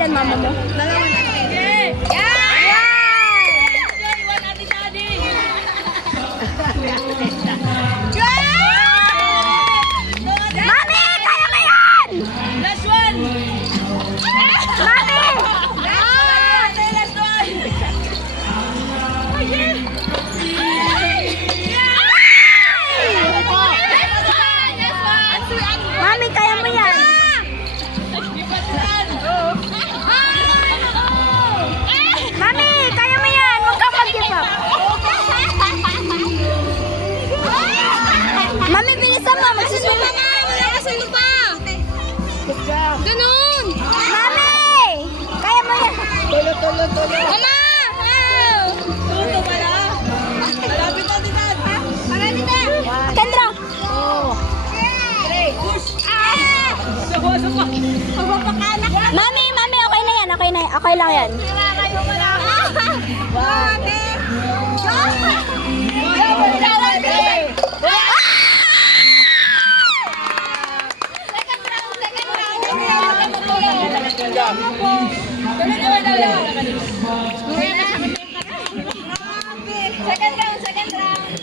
ilan mama mo? Dalawa na. Okay. Joy, one ate daddy. Mami, kaya mo yan! Last one. Mami! Last one. Mami, kaya mo yan! Mami, kaya mo yan! Huwag kang mag-give up! Mami, bilisan mo! Magsuswim! Ganun! Mami! Kaya mo yan! Tulo. Mama! Tuto pala. Malapit na din natin. Marami na! Kendra! Mami, okay na yan. Okay lang yan. Second round.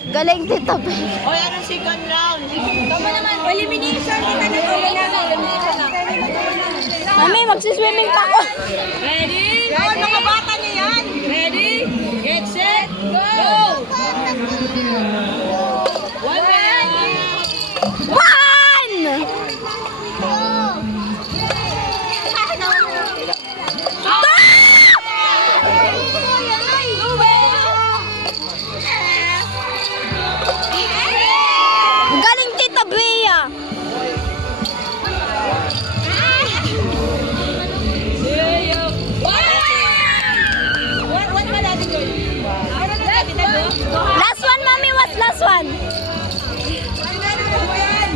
Galing dito, be. O, yan ang second round. Tama naman. Elimination. Elimination na. Mami, magsiswimming pa ako. Ready? Yan, mga bata niya yan. Ready? Get set, go! 1 minute. One! Galing Tita Bea. See you. What ba natin doon? Last one, Mami. What's last one?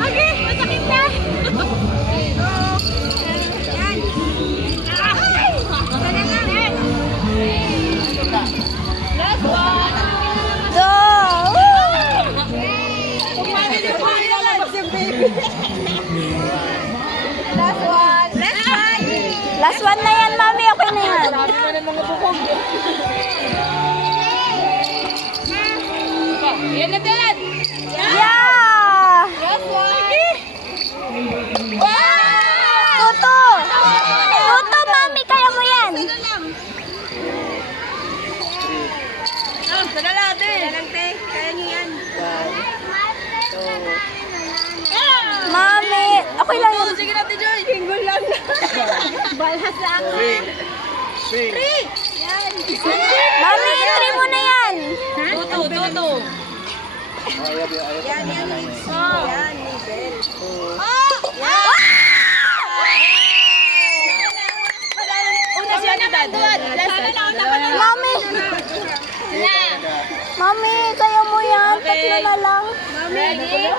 Okay, masakit na. Last one. Go! Last one na yan, Mami. Okay na yan. Yan na din. Yeah! Tuto! Tuto, Mami. Kaya mo yan. Tagal natin. Kaya niyo yan. Mami. Okay lang yan. Sige natin, Joy. Single lang na. Balas lang. Mami, entry mo na yan. Tuto. Yan, mix. Yan, middle. Una siya na doon. Mami. Mami, kaya mo yan. Tatlo na lang. Ready?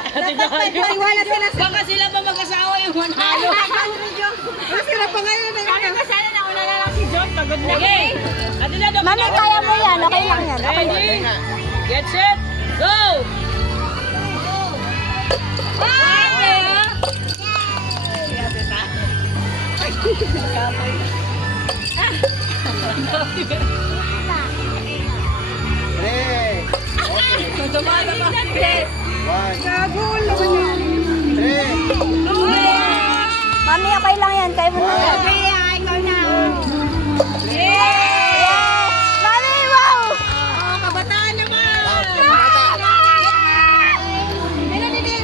Wala sila sa... Baka sila pa mag-asawa yung manalo. Masira pa ngayon na yun. Sana nauna na lang si John. Pagod na. Okay. Ate na daw. Mami, kaya mo yan. Okay lang yan. Okay lang. Ready? Get set. Go! Nagulo.